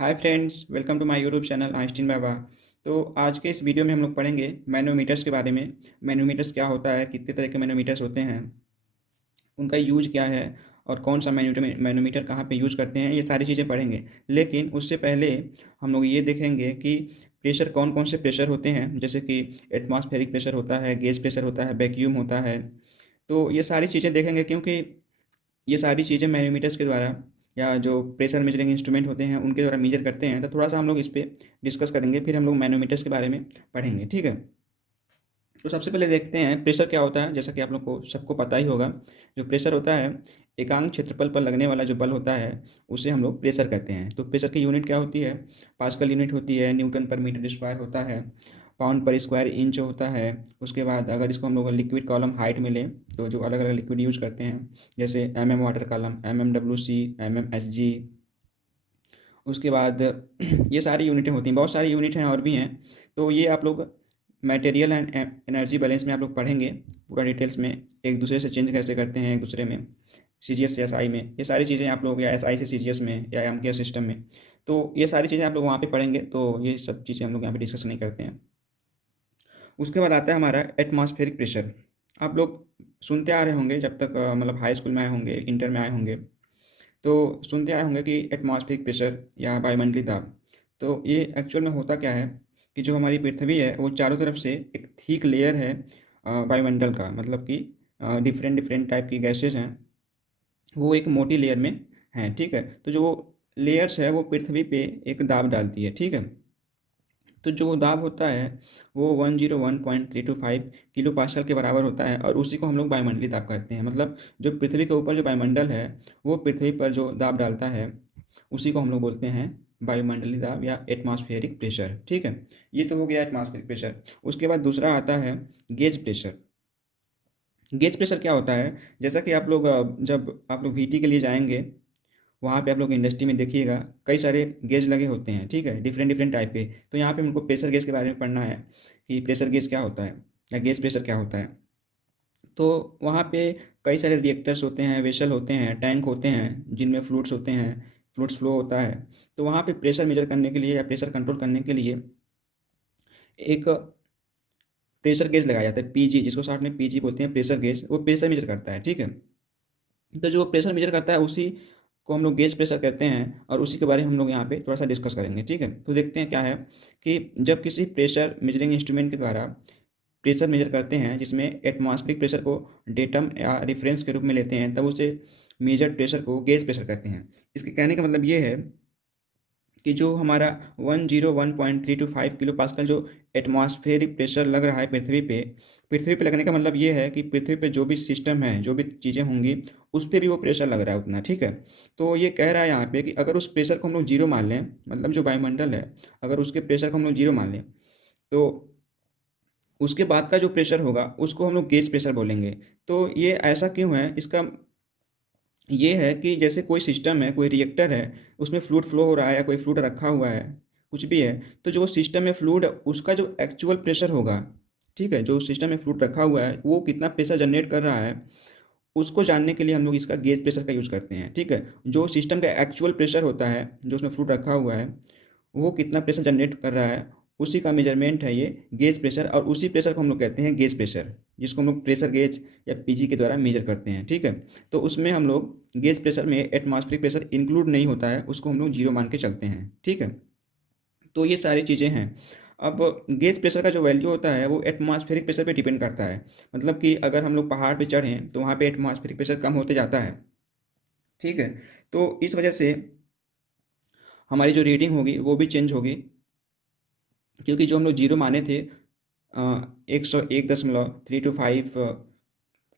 Hi friends, welcome to my YouTube channel Einstein Baba. तो आज के इस वीडियो में हम लोग पढ़ेंगे मैनोमीटर्स के बारे में। मैनोमीटर्स क्या होता है, कितने तरह के मैनोमीटर्स होते हैं, उनका यूज क्या है और कौन सा मैनोमीटर कहाँ पे यूज करते हैं, ये सारी चीज़ें पढ़ेंगे। लेकिन उससे पहले हम लोग ये देखेंगे कि प्रेशर कौन कौन से प्रेशर होते हैं, जैसे कि एटमॉस्फेरिक प्रेशर होता है, गेज प्रेशर होता है, वैक्यूम होता है। तो ये सारी चीज़ें देखेंगे क्योंकि ये सारी चीज़ें मैनोमीटर्स के द्वारा या जो प्रेशर मेजरिंग इंस्ट्रूमेंट होते हैं उनके द्वारा मेजर करते हैं। तो थोड़ा सा हम लोग इस पे डिस्कस करेंगे, फिर हम लोग मैनोमीटर्स के बारे में पढ़ेंगे, ठीक है। तो सबसे पहले देखते हैं प्रेशर क्या होता है। जैसा कि आप लोग को सबको पता ही होगा, जो प्रेशर होता है एकांक क्षेत्रफल पर लगने वाला जो बल होता है उसे हम लोग प्रेशर कहते हैं। तो प्रेशर की यूनिट क्या होती है, पास्कल यूनिट होती है, न्यूटन पर मीटर स्क्वायर होता है, पाउंड पर स्क्वायर इंच होता है। उसके बाद अगर इसको हम लोग लिक्विड कॉलम हाइट में लें तो जो अलग अलग लिक्विड यूज करते हैं, जैसे वाटर कॉलम, WC, SG। उसके बाद ये सारी यूनिटें होती हैं, बहुत सारी यूनिट हैं और भी हैं। तो ये आप लोग मटेरियल एंड एनर्जी बैलेंस में आप लोग पढ़ेंगे पूरा डिटेल्स में, एक दूसरे से चेंज कैसे करते हैं एक दूसरे में, CGS से SI में, ये सारी चीज़ें आप लोग, या SI से CGS में, या MKS सिस्टम में। तो ये सारी चीज़ें आप लोग वहाँ पे पढ़ेंगे, तो ये सब चीज़ें हम लोग यहाँ पे डिस्कस नहीं करते हैं। उसके बाद आता है हमारा एटमॉस्फेरिक प्रेशर। आप लोग सुनते आ रहे होंगे जब तक मतलब हाई स्कूल में आए होंगे, इंटर में आए होंगे, तो सुनते आए होंगे कि एटमॉस्फेरिक प्रेशर या वायुमंडलीय दाब। तो ये एक्चुअल में होता क्या है कि जो हमारी पृथ्वी है वो चारों तरफ से एक थिक लेयर है वायुमंडल का, मतलब कि डिफरेंट डिफरेंट टाइप की गैसेज हैं, वो एक मोटी लेयर में हैं, ठीक है। तो जो लेयर्स है वो पृथ्वी पे एक दाब डालती है, ठीक है। तो जो दाब होता है वो 101.325 किलो पास्कल के बराबर होता है, और उसी को हम लोग वायुमंडलीय दाब कहते हैं। मतलब जो पृथ्वी के ऊपर जो वायुमंडल है वो पृथ्वी पर जो दाब डालता है उसी को हम लोग बोलते हैं वायुमंडलीय दाब या एटमॉस्फेरिक प्रेशर, ठीक है। ये तो हो गया एटमॉस्फेरिक प्रेशर। उसके बाद दूसरा आता है गेज प्रेशर। गेज प्रेशर क्या होता है, जैसा कि आप लोग जब आप लोग VT के लिए जाएंगे, वहाँ पे आप लोग इंडस्ट्री में देखिएगा कई सारे गेज लगे होते हैं, ठीक है, डिफरेंट डिफरेंट टाइप के। तो यहाँ पे हमको प्रेशर गेज के बारे में पढ़ना है कि प्रेशर गेज क्या होता है या गेज प्रेशर क्या होता है। तो वहाँ पे कई सारे रिएक्टर्स होते हैं, वेसल होते हैं, टैंक होते हैं जिनमें फ्लूइड्स होते हैं, फ्लूइड्स फ्लो होता है। तो वहाँ पे प्रेशर मेजर करने के लिए या प्रेशर कंट्रोल करने के लिए एक प्रेशर गेज लगाया जाता है, PG, जिसको शॉर्ट में PG बोलते हैं, प्रेशर गेज। वो प्रेशर मेजर करता है, ठीक है। तो जो प्रेशर मेजर करता है उसी को हम लोग गेज प्रेशर कहते हैं, और उसी के बारे में हम लोग यहाँ पे थोड़ा सा डिस्कस करेंगे, ठीक है। तो देखते हैं क्या है कि जब किसी प्रेशर मेजरिंग इंस्ट्रूमेंट के द्वारा प्रेशर मेजर करते हैं जिसमें एटमॉस्फेरिक प्रेशर को डेटम या रेफरेंस के रूप में लेते हैं, तब उसे मेजर प्रेशर को गेज प्रेशर कहते हैं। इसके कहने का मतलब ये है कि जो हमारा 101.325 किलो पास्कल जो एटमॉस्फेरिक प्रेशर लग रहा है पृथ्वी पे लगने का मतलब ये है कि पृथ्वी पे जो भी सिस्टम है, जो भी चीज़ें होंगी, उस पर भी वो प्रेशर लग रहा है उतना, ठीक है। तो ये कह रहा है यहाँ पे कि अगर उस प्रेशर को हम लोग जीरो मान लें, मतलब जो वायुमंडल है, अगर उसके प्रेशर को हम लोग जीरो मान लें, तो उसके बाद का जो प्रेशर होगा उसको हम लोग गेज प्रेशर बोलेंगे। तो ये ऐसा क्यों है, इसका ये है कि जैसे कोई सिस्टम है, कोई रिएक्टर है, उसमें फ्लूइड फ्लो हो रहा है या कोई फ्लूइड रखा हुआ है, कुछ भी है, तो जो सिस्टम में फ्लूइड है उसका जो एक्चुअल प्रेशर होगा, ठीक है, जो सिस्टम में फ्लूइड रखा हुआ है वो कितना प्रेशर जनरेट कर रहा है, उसको जानने के लिए हम लोग इसका गेज प्रेशर का यूज़ करते हैं, ठीक है। जो सिस्टम का एक्चुअल प्रेशर होता है, जो उसमें फ्लूइड रखा हुआ है, वो कितना प्रेशर जनरेट कर रहा है, उसी का मेजरमेंट है ये गेज प्रेशर, और उसी प्रेशर को हम लोग कहते हैं गेज प्रेशर, जिसको हम लोग प्रेशर गेज या PG के द्वारा मेजर करते हैं, ठीक है। तो उसमें हम लोग गेज प्रेशर में एटमॉस्फेरिक प्रेशर इंक्लूड नहीं होता है, उसको हम लोग जीरो मान के चलते हैं, ठीक है। तो ये सारी चीज़ें हैं। अब गेज प्रेशर का जो वैल्यू होता है वो एटमॉस्फेरिक प्रेशर पे डिपेंड करता है। मतलब कि अगर हम लोग पहाड़ पे चढ़ें तो वहाँ पे एटमॉस्फेरिक प्रेशर कम होते जाता है, ठीक है। तो इस वजह से हमारी जो रीडिंग होगी वो भी चेंज होगी, क्योंकि जो हम लोग जीरो माने थे 101.325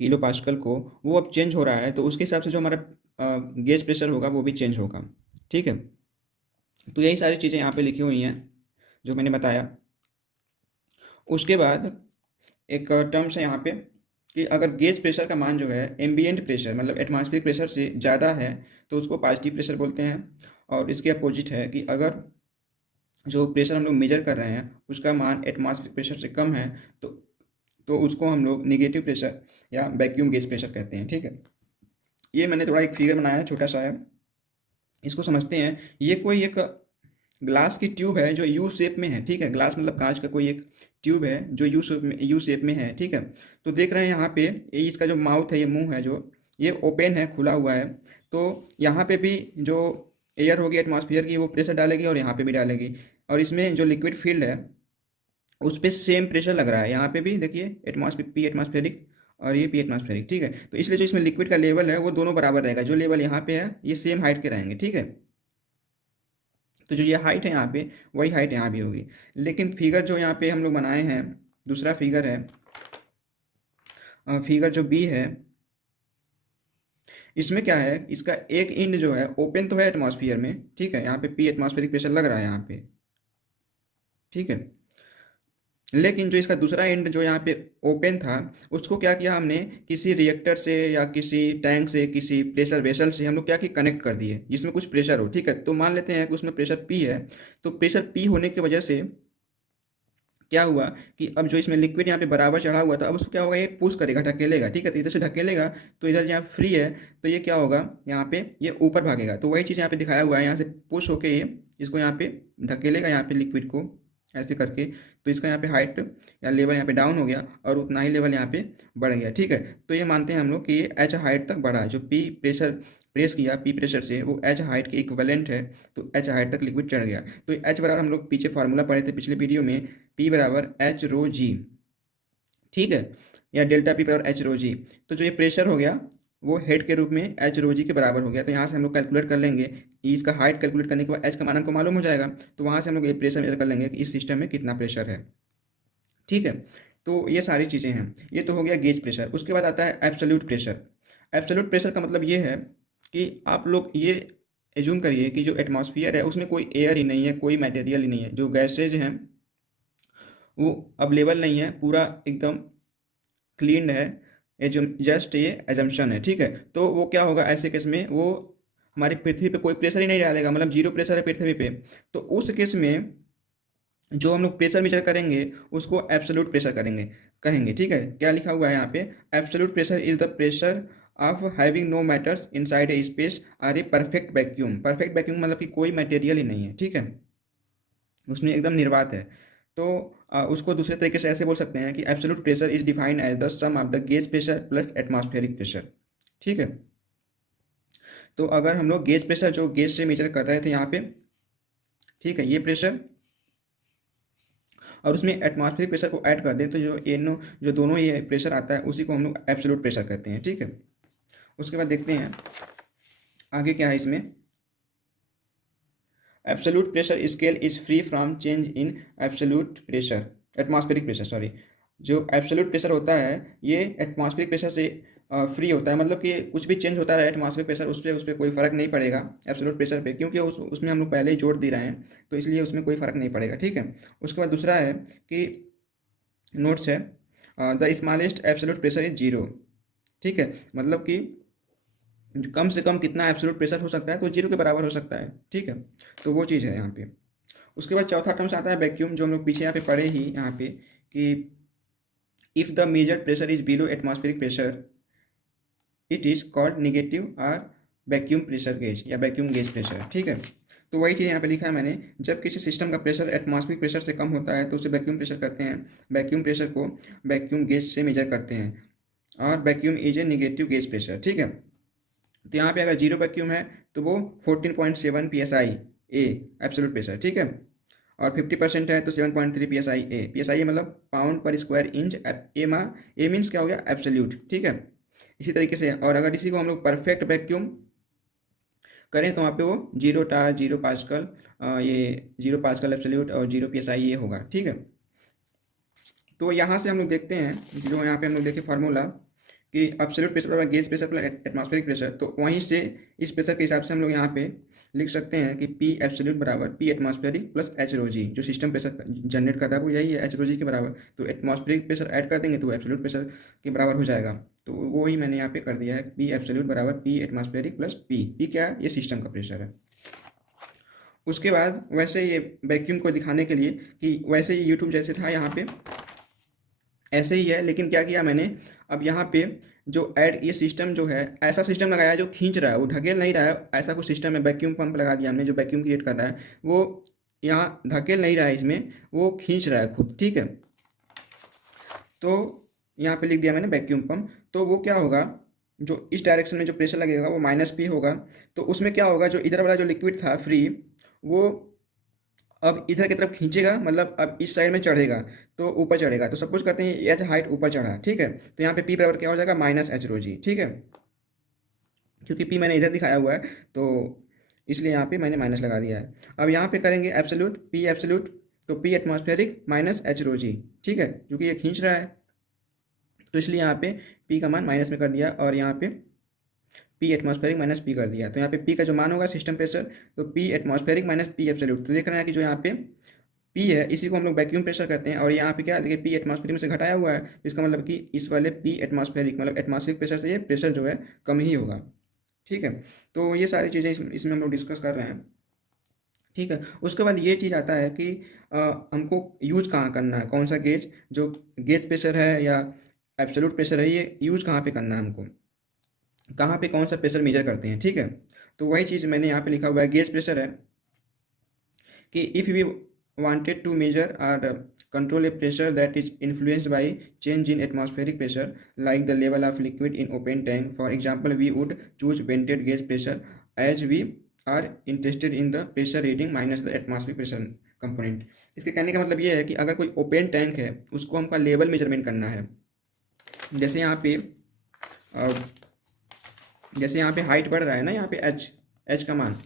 किलो पास्कल को, वो अब चेंज हो रहा है। तो उसके हिसाब से जो हमारा गेज प्रेशर होगा वो भी चेंज होगा, ठीक है। तो यही सारी चीज़ें यहाँ पे लिखी हुई हैं जो मैंने बताया। उसके बाद एक टर्म्स है यहाँ पे कि अगर गेज प्रेशर का मान जो है एम्बिएंट प्रेशर, मतलब एटमॉस्फेरिक प्रेशर से ज़्यादा है, तो उसको पॉजिटिव प्रेशर बोलते हैं। और इसके अपोजिट है कि अगर जो प्रेशर हम लोग मेजर कर रहे हैं उसका मान एटमॉस्फेरिक प्रेशर से कम है, तो उसको हम लोग निगेटिव प्रेशर या वैक्यूम गेज प्रेशर कहते हैं, ठीक है। ये मैंने थोड़ा एक फिगर बनाया है, छोटा सा है, इसको समझते हैं। ये कोई एक ग्लास की ट्यूब है जो यू शेप में है, ठीक है। ग्लास मतलब कांच का कोई एक ट्यूब है जो यू शेप में है, ठीक है। तो देख रहे हैं यहाँ पे ये इसका जो माउथ है, ये मुंह है जो ये ओपन है, खुला हुआ है। तो यहाँ पे भी जो एयर होगी एटमॉस्फेयर की वो प्रेशर डालेगी और यहाँ पे भी डालेगी। और इसमें जो लिक्विड फील्ड है उस पर सेम प्रेशर लग रहा है। यहाँ पे भी देखिए एटमॉस्फेयर, पी एटमॉस्फेरिक और ये पी एटमॉस्फेरिक, ठीक है। तो इसलिए जो इसमें लिक्विड का लेवल है वो दोनों बराबर रहेगा। जो लेवल यहाँ पे है ये सेम हाइट के रहेंगे, ठीक है। तो जो ये हाइट है यहाँ पे वही हाइट यहाँ भी होगी। लेकिन फिगर जो यहाँ पे हम लोग बनाए हैं, दूसरा फिगर है, फिगर जो बी है, इसमें क्या है, इसका एक इंड जो है ओपन तो है एटमॉस्फेयर में, ठीक है। यहाँ पे पी एटमॉस्फेरिक प्रेशर लग रहा है यहाँ पे, ठीक है। लेकिन जो इसका दूसरा एंड जो यहाँ पे ओपन था उसको क्या किया हमने, किसी रिएक्टर से या किसी टैंक से, किसी प्रेशर वेसल से हम लोग क्या कि कनेक्ट कर दिए जिसमें कुछ प्रेशर हो, ठीक है। तो मान लेते हैं कि उसमें प्रेशर पी है। तो प्रेशर पी होने की वजह से क्या हुआ कि अब जो इसमें लिक्विड यहाँ पे बराबर चढ़ा हुआ था, अब उसको क्या होगा, ये पुश करेगा, ढकेलेगा, ठीक है। तो इधर से ढकेलेगा तो इधर यहाँ फ्री है, तो ये क्या होगा, यहाँ पे ये ऊपर भागेगा। तो वही चीज़ यहाँ पे दिखाया हुआ है, यहाँ से पुश होके ये इसको यहाँ पे ढकेलेगा, यहाँ पे लिक्विड को ऐसे करके। तो इसका यहाँ पे हाइट या लेवल यहाँ पे डाउन हो गया और उतना ही लेवल यहाँ पे बढ़ गया, ठीक है। तो ये मानते हैं हम लोग कि ये एच हाइट तक बढ़ा है। जो पी प्रेशर प्रेस किया पी प्रेशर से वो एच हाइट के इक्विवेलेंट है, तो एच हाइट तक लिक्विड चढ़ गया। तो एच बराबर हम लोग पीछे फार्मूला पढ़े थे पिछले वीडियो में, पी बराबर एच रो जी, ठीक है, या डेल्टा पी बराबर एच रो जी। तो जो ये प्रेशर हो गया वो हेड के रूप में एच रो जी के बराबर हो गया। तो यहाँ से हम लोग कैलकुलेट कर लेंगे, इसका हाइट कैलकुलेट करने के बाद एच का मान हमको मालूम हो जाएगा। तो वहाँ से हम लोग ये प्रेशर मेजर कर लेंगे कि इस सिस्टम में कितना प्रेशर है, ठीक है। तो ये सारी चीज़ें हैं। ये तो हो गया गेज प्रेशर। उसके बाद आता है एब्सोल्यूट प्रेशर। एब्सोल्यूट प्रेशर का मतलब ये है कि आप लोग ये एज्यूम करिए कि जो एटमॉस्फेयर है उसमें कोई एयर ही नहीं है, कोई मटेरियल ही नहीं है, जो गैसेज हैं वो अवेलेबल नहीं है, पूरा एकदम क्लीन है। जस्ट ये एजम्पशन है, ठीक है। तो वो क्या होगा ऐसे केस में, वो हमारी पृथ्वी पे कोई प्रेशर ही नहीं डालेगा, मतलब जीरो प्रेशर है पृथ्वी पे। तो उस केस में जो हम लोग प्रेशर मेजर करेंगे उसको एब्सोल्यूट प्रेशर कहेंगे, ठीक है। क्या लिखा हुआ है यहाँ पे, absolute pressure is the pressure of having no matters inside a space or a perfect vacuum. Perfect vacuum मतलब कि कोई मटेरियल ही नहीं है, ठीक है, उसमें एकदम निर्वात है। तो उसको दूसरे तरीके से ऐसे बोल सकते हैं कि absolute pressure is defined as the sum of the gauge pressure plus atmospheric pressure, ठीक है। तो अगर हम लोग गेज प्रेशर जो गेज से मेजर कर रहे थे यहाँ पे, ठीक है, ये प्रेशर, और उसमें एटमॉस्फेरिक प्रेशर को ऐड कर दें तो जो दोनों ये प्रेशर आता है उसी को हम लोग एब्सोल्यूट प्रेशर कहते हैं, ठीक है। उसके बाद देखते हैं आगे क्या है इसमें। Absolute pressure scale is free from change in absolute pressure, atmospheric pressure, sorry. जो एब्सोल्यूट प्रेशर होता है ये एटमॉस्फेरिक प्रेशर से फ्री होता है, मतलब कि कुछ भी चेंज होता है एटमॉस्फेरिक प्रेशर उस पर कोई फ़र्क नहीं पड़ेगा एब्सोल्यूट प्रेशर पे, क्योंकि उसमें हम लोग पहले ही जोड़ दे रहे हैं, तो इसलिए उसमें कोई फ़र्क नहीं पड़ेगा, ठीक है। उसके बाद दूसरा है कि नोट्स है, the smallest absolute pressure is zero, ठीक है। मतलब कि कम से कम कितना एब्सोल्यूट प्रेशर हो सकता है, तो जीरो के बराबर हो सकता है, ठीक है। तो वो चीज़ है यहाँ पे। उसके बाद चौथा टर्म्स आता है वैक्यूम, जो हम लोग पीछे यहाँ पे पढ़े ही यहाँ पे कि if the measured pressure is below atmospheric pressure it is called negative और वैक्यूम प्रेशर गेज या वैक्यूम गेज प्रेशर, ठीक है। तो वही चीज़ यहाँ पे लिखा है मैंने, जब किसी सिस्टम का प्रेशर एटमॉस्फेरिक प्रेशर से कम होता है तो उसे वैक्यूम प्रेशर कहते हैं। वैक्यूम प्रेशर को वैक्यूम गेज से मेजर करते हैं और vacuum is a negative gauge pressure, ठीक है। तो यहाँ पे अगर जीरो वैक्यूम है तो वो 14.7 PSI ए एब्सोल्यूट प्रेशर, ठीक है। और 50% है तो 7.3 PSI ए। PSI मतलब पाउंड पर स्क्वायर इंच। ए मीन्स क्या हो गया, एब्सोल्यूट, ठीक है। इसी तरीके से, और अगर इसी को हम लोग परफेक्ट वैक्यूम करें तो वहाँ पे वो जीरो पास्कल, ये 0 पास्कल एब्सोल्यूट और 0 PSI ये होगा, ठीक है। तो यहाँ से हम लोग देखते हैं, जो यहाँ पे हम लोग देखें फार्मूला कि एब्सोल्यूट प्रेशर बराबर gauge pressure plus atmospheric pressure, तो वहीं से इस प्रेशर के हिसाब से हम लोग यहाँ पे लिख सकते हैं कि पी एब्सोल्यूट बराबर पी एटमॉस्फेरिक प्लस एच रो जी। जो सिस्टम प्रेशर जनरेट कर रहा है वो यही है, एच रो जी के बराबर। तो एटमॉस्फेरिक प्रेशर ऐड कर देंगे तो एब्सोल्यूट प्रेशर के बराबर हो जाएगा। तो वो ही मैंने यहाँ पे कर दिया है, पी एब्सोल्यूट बराबर पी एटमॉस्फेरिक प्लस पी क्या है, ये सिस्टम का प्रेशर है। उसके बाद वैसे ये वैक्यूम को दिखाने के लिए कि वैसे ही यूट्यूब जैसे था यहाँ पे ऐसे ही है, लेकिन क्या किया मैंने, अब यहाँ पे जो ये सिस्टम जो है ऐसा सिस्टम लगाया जो खींच रहा है, वो ढकेल नहीं रहा है, ऐसा कुछ सिस्टम है। वैक्यूम पंप लगा दिया हमने जो वैक्यूम क्रिएट कर रहा है, वो यहाँ धकेल नहीं रहा है इसमें, वो खींच रहा है खुद, ठीक है। तो यहाँ पे लिख दिया मैंने वैक्यूम पंप। तो वो क्या होगा, जो इस डायरेक्शन में जो प्रेशर लगेगा वो माइनस पी होगा। तो उसमें क्या होगा, जो इधर वाला जो लिक्विड था फ्री, वो अब इधर की तरफ खींचेगा, मतलब अब इस साइड में चढ़ेगा, तो ऊपर चढ़ेगा। तो सपोज करते हैं एच हाइट ऊपर चढ़ा, ठीक है। तो यहाँ पे पी बराबर क्या हो जाएगा, माइनस एच रो जी, ठीक है। क्योंकि पी मैंने इधर दिखाया हुआ है तो इसलिए यहाँ पे मैंने माइनस लगा दिया है। अब यहाँ पे करेंगे एब्सोल्यूट, पी एब्सोल्यूट, तो पी एटमॉस्फेरिक माइनस एच रो जी, ठीक है, क्योंकि ये खींच रहा है तो इसलिए यहाँ पे पी का मान माइनस में कर दिया और यहाँ पे पी एटमॉस्फेरिक माइनस पी कर दिया। तो यहाँ पे पी का जो मान होगा सिस्टम प्रेशर, तो P atmospheric minus P absolute. तो देख रहे हैं कि जो यहाँ पे पी है इसी को हम लोग वैक्यूम प्रेशर कहते हैं, और यहाँ पे क्या देखिए पी एटमॉस्फेरिक में से घटाया हुआ है, तो इसका मतलब कि इस वाले पी एटमॉस्फेरिक मतलब एटमॉस्फेरिक प्रेशर से ये प्रेशर जो है कम ही होगा, ठीक है। तो ये सारी चीज़ें इसमें हम लोग डिस्कस कर रहे हैं, ठीक है। उसके बाद ये चीज़ आता है कि हमको यूज कहाँ करना है, कौन सा गेज, जो गेज प्रेशर है या एब्सोल्यूट प्रेशर है, ये यूज कहाँ पे करना है हमको, कहाँ पे कौन सा प्रेशर मेजर करते हैं, ठीक है। तो वही चीज़ मैंने यहाँ पे लिखा हुआ है, गेज प्रेशर है कि if we wanted to measure और control a pressure that is influenced by change in atmospheric pressure like the level of liquid in open tank. For example, we would choose vented gauge pressure as we are interested in the pressure reading minus the atmospheric pressure component. इसके कहने का मतलब ये है कि अगर कोई open tank है उसको हमका लेवल मेजरमेंट करना है। जैसे यहाँ पे हाइट बढ़ रहा है ना, यहाँ पे एच का मान,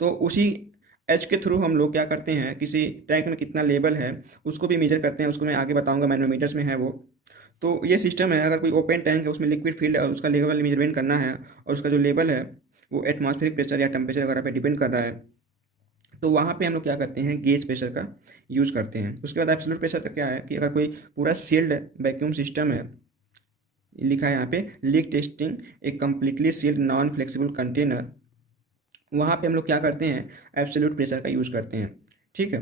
तो उसी एच के थ्रू हम लोग क्या करते हैं, किसी टैंक में कितना लेवल है उसको भी मेजर करते हैं। उसको मैं आगे बताऊंगा, मैनोमीटर्स में है वो। तो ये सिस्टम है, अगर कोई ओपन टैंक है उसमें लिक्विड फील्ड है और उसका लेवल मेजरमेंट करना है और उसका जो लेवल है वो एटमॉस्फेरिक प्रेशर या टेम्परेचर वगैरह पे डिपेंड कर रहा है, तो वहाँ पे हम लोग क्या करते हैं, गेज प्रेशर का यूज़ करते हैं। उसके बाद एब्सोल्यूट प्रेशर का क्या है कि अगर कोई पूरा सील्ड वैक्यूम सिस्टम है, लिखा है यहाँ पे leak testing a completely sealed non flexible container, वहाँ पे हम लोग क्या करते हैं, एब्सोल्यूट प्रेशर का यूज़ करते हैं, ठीक है।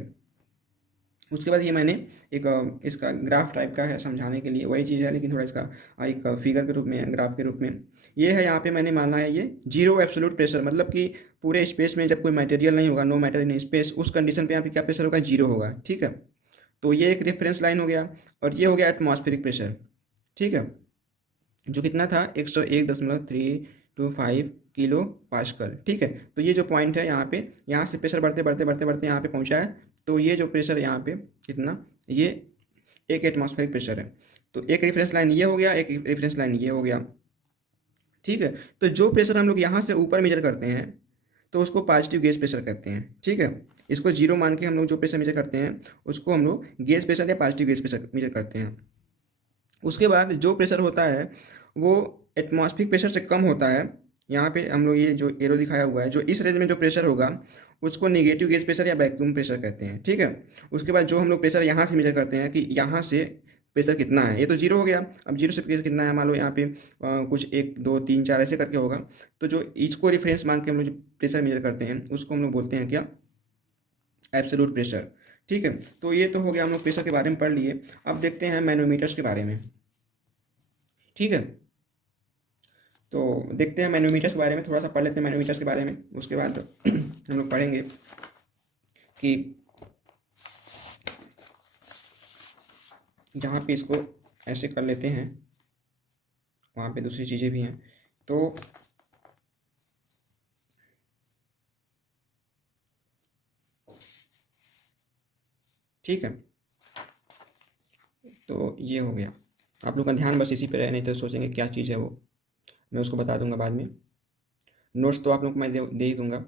उसके बाद ये मैंने एक इसका ग्राफ टाइप का है समझाने के लिए, वही चीज़ है लेकिन थोड़ा इसका एक फिगर के रूप में, ग्राफ के रूप में ये है। यहाँ पे मैंने माना है ये जीरो एब्सोल्यूट प्रेशर, मतलब कि पूरे स्पेस में जब कोई मटेरियल नहीं होगा, नो मैटर इन स्पेस, उस कंडीशन पे यहाँ पे क्या प्रेशर होगा, जीरो होगा, ठीक है। तो ये एक रेफरेंस लाइन हो गया और ये हो गया एटमॉस्फेरिक प्रेशर, ठीक है, जो कितना था 101.325 किलो पास्कल, ठीक है। तो ये जो पॉइंट है यहाँ पे, यहाँ से प्रेशर बढ़ते बढ़ते बढ़ते बढ़ते यहाँ पे पहुँचा है। तो ये जो प्रेशर यहाँ पे कितना, ये एक एटमॉस्फेरिक प्रेशर है। तो एक रेफरेंस लाइन ये हो गया, एक रेफरेंस लाइन ये हो गया, ठीक है। तो जो प्रेशर हम लोग यहाँ से ऊपर मेजर करते हैं तो उसको पॉजिटिव गेज प्रेशर कहते हैं, ठीक है। इसको जीरो मान के हम लोग जो प्रेशर मेजर करते हैं उसको हम लोग गेज प्रेशर या पॉजिटिव गेज प्रेशर मेजर करते हैं। उसके बाद जो प्रेशर होता है वो एटमॉस्फेरिक प्रेशर से कम होता है। यहाँ पे हम लोग ये जो एरो दिखाया हुआ है, जो इस रेंज में जो प्रेशर होगा उसको नेगेटिव गेज प्रेशर या वैक्यूम प्रेशर कहते हैं, ठीक है। उसके बाद जो हम लोग प्रेशर यहाँ से मेजर करते हैं कि यहाँ से प्रेशर कितना है, ये तो जीरो हो गया। अब जीरो से प्रेशर कितना है, मान लो यहाँ पे कुछ 1 2 3 4 ऐसे करके होगा। तो जो इसको रेफरेंस मान के हम लोग जो प्रेशर मेजर करते हैं उसको हम लोग बोलते हैं क्या, एब्सोल्यूट प्रेशर, ठीक है। तो ये तो हो गया, हम लोग प्रेशर के बारे में पढ़ लिए। अब देखते हैं मैनोमीटर्स के बारे में, ठीक है। तो देखते हैं मैनोमीटर्स के बारे में, थोड़ा सा पढ़ लेते हैं मैनोमीटर्स के बारे में। उसके बाद हम लोग पढ़ेंगे कि यहाँ पे इसको ऐसे कर लेते हैं, वहाँ पे दूसरी चीज़ें भी हैं। तो ठीक है, तो ये हो गया। आप लोग का ध्यान बस इसी पे रहे, नहीं तो सोचेंगे क्या चीज़ है वो, मैं उसको बता दूंगा बाद में। नोट्स तो आप लोग को मैं दे ही दूंगा।